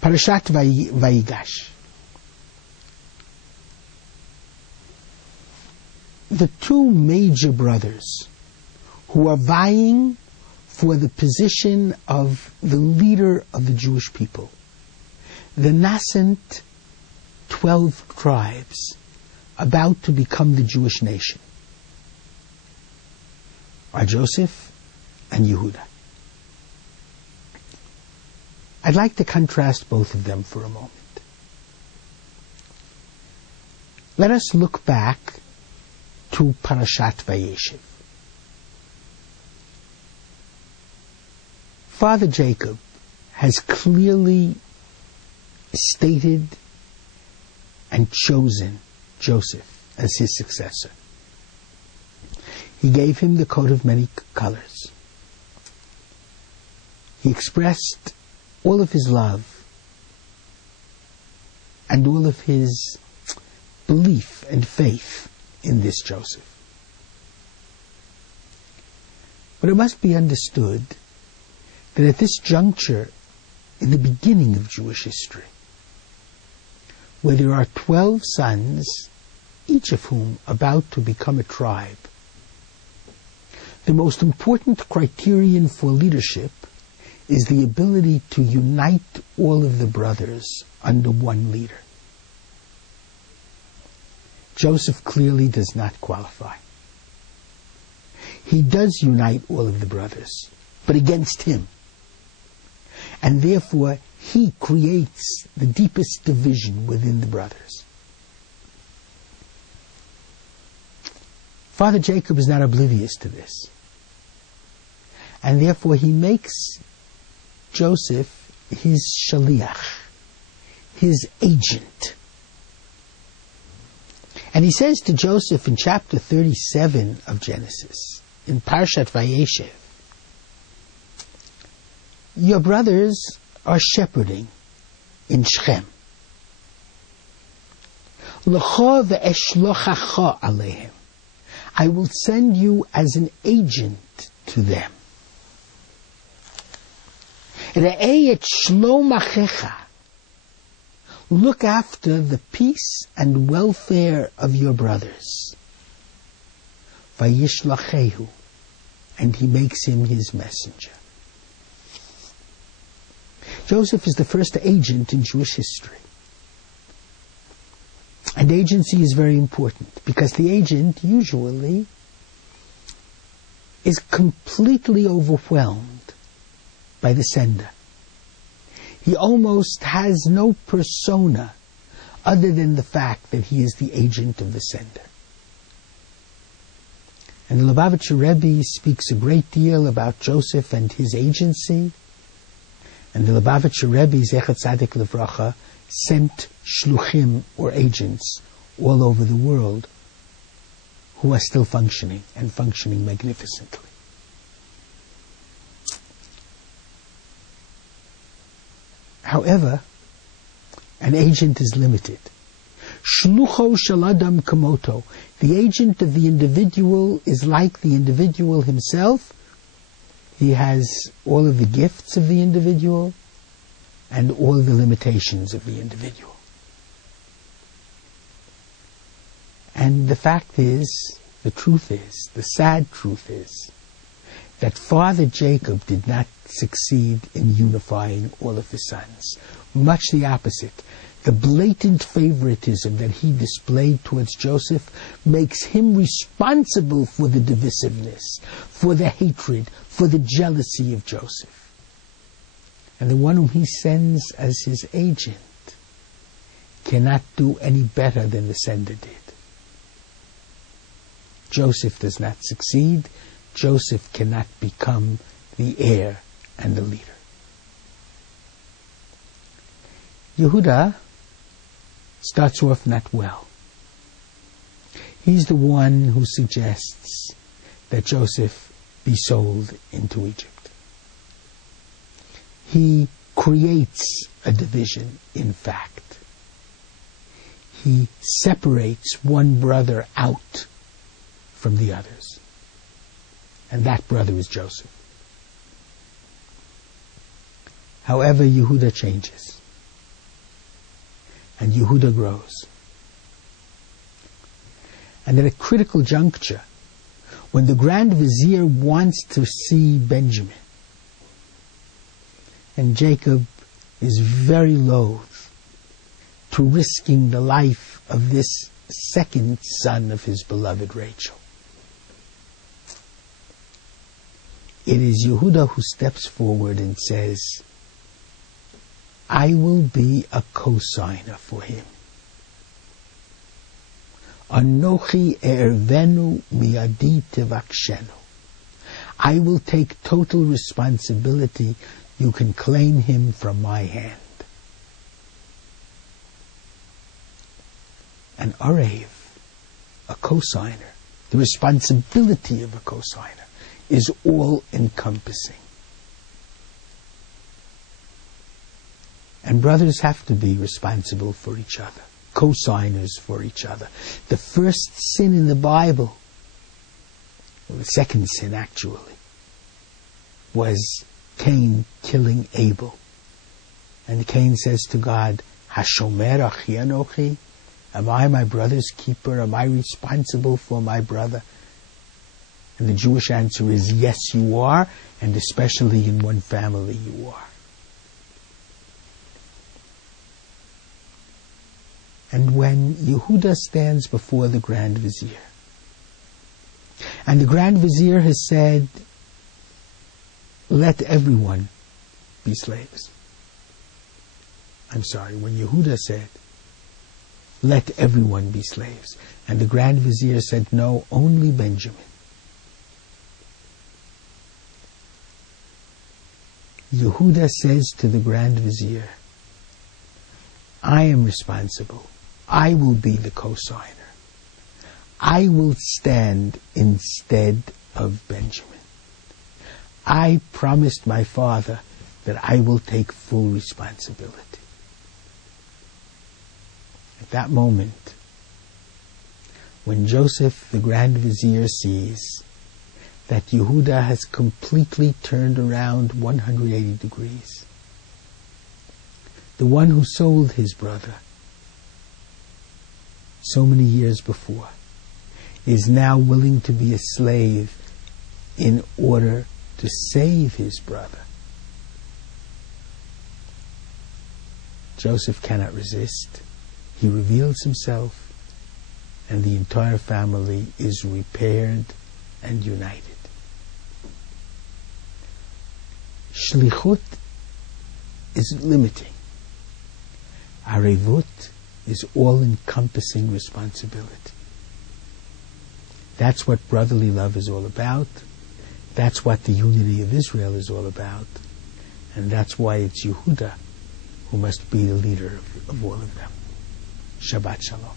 Parashat Vaygash. The two major brothers who are vying for the position of the leader of the Jewish people, the nascent 12 tribes about to become the Jewish nation, are Joseph and Yehuda. I'd like to contrast both of them for a moment. Let us look back to Parashat Vayeshev. Father Jacob has clearly stated and chosen Joseph as his successor. He gave him the coat of many colors. He expressed all of his love and all of his belief and faith in this Joseph. But it must be understood that at this juncture, in the beginning of Jewish history, where there are 12 sons, each of whom about to become a tribe, the most important criterion for leadership is the ability to unite all of the brothers under one leader. Joseph clearly does not qualify. He does unite all of the brothers, but against him. And therefore, he creates the deepest division within the brothers. Father Jacob is not oblivious to this. And therefore, he makes Joseph his shaliach, his agent. And he says to Joseph in chapter 37 of Genesis, in Parashat Vayeshev, your brothers are shepherding in Shechem. L'cha ve'eshlochacha alehem. I will send you as an agent to them. Re'eh et shlom achecha. Look after the peace and welfare of your brothers. Vayishlachehu. And he makes him his messenger. Joseph is the first agent in Jewish history. And agency is very important because the agent usually is completely overwhelmed by the sender. He almost has no persona other than the fact that he is the agent of the sender. And the Lubavitcher Rebbe speaks a great deal about Joseph and his agency. And the Lubavitcher Rebbe, Zecher Tzadik Livracha, sent shluchim, or agents, all over the world who are still functioning, and functioning magnificently. However, an agent is limited. Shlucho shaladam kamoto. The agent of the individual is like the individual himself. He has all of the gifts of the individual and all the limitations of the individual. And the fact is, the truth is, the sad truth is, that Father Jacob did not succeed in unifying all of his sons. Much the opposite. The blatant favoritism that he displayed towards Joseph makes him responsible for the divisiveness, for the hatred, for the jealousy of Joseph. And the one whom he sends as his agent cannot do any better than the sender did. Joseph does not succeed. Joseph cannot become the heir and the leader. Yehuda starts off not well. He's the one who suggests that Joseph be sold into Egypt. He creates a division, in fact. He separates one brother out from the others. And that brother is Joseph. However, Yehuda changes. And Yehuda grows. And at a critical juncture, when the Grand Vizier wants to see Benjamin, and Jacob is very loath to risking the life of this second son of his beloved Rachel. It is Yehuda who steps forward and says, I will be a co-signer for him. Anochi ervenu miadi tevakshenu. I will take total responsibility. You can claim him from my hand. An Arev, a co-signer, the responsibility of a co-signer is all-encompassing. And brothers have to be responsible for each other, co-signers for each other. The first sin in the Bible, well, the second sin actually, was Cain killing Abel. And Cain says to God, Hashomer achi anochi? Am I my brother's keeper? Am I responsible for my brother? And the Jewish answer is, yes, you are, and especially in one family you are. And when Yehuda stands before the Grand Vizier, and the Grand Vizier has said, let everyone be slaves. I'm sorry, when Yehuda said, let everyone be slaves, and the Grand Vizier said, no, only Benjamin. Yehuda says to the Grand Vizier, I am responsible. I will be the co-signer. I will stand instead of Benjamin. I promised my father that I will take full responsibility. At that moment, when Joseph, the Grand Vizier, sees that Yehuda has completely turned around 180 degrees, the one who sold his brother so many years before is now willing to be a slave in order to save his brother. Joseph cannot resist. He reveals himself, and the entire family is repaired and united. Shlichut is limiting. Arevut is all-encompassing responsibility. That's what brotherly love is all about. That's what the unity of Israel is all about. And that's why it's Yehuda who must be the leader of all of them. Shabbat Shalom.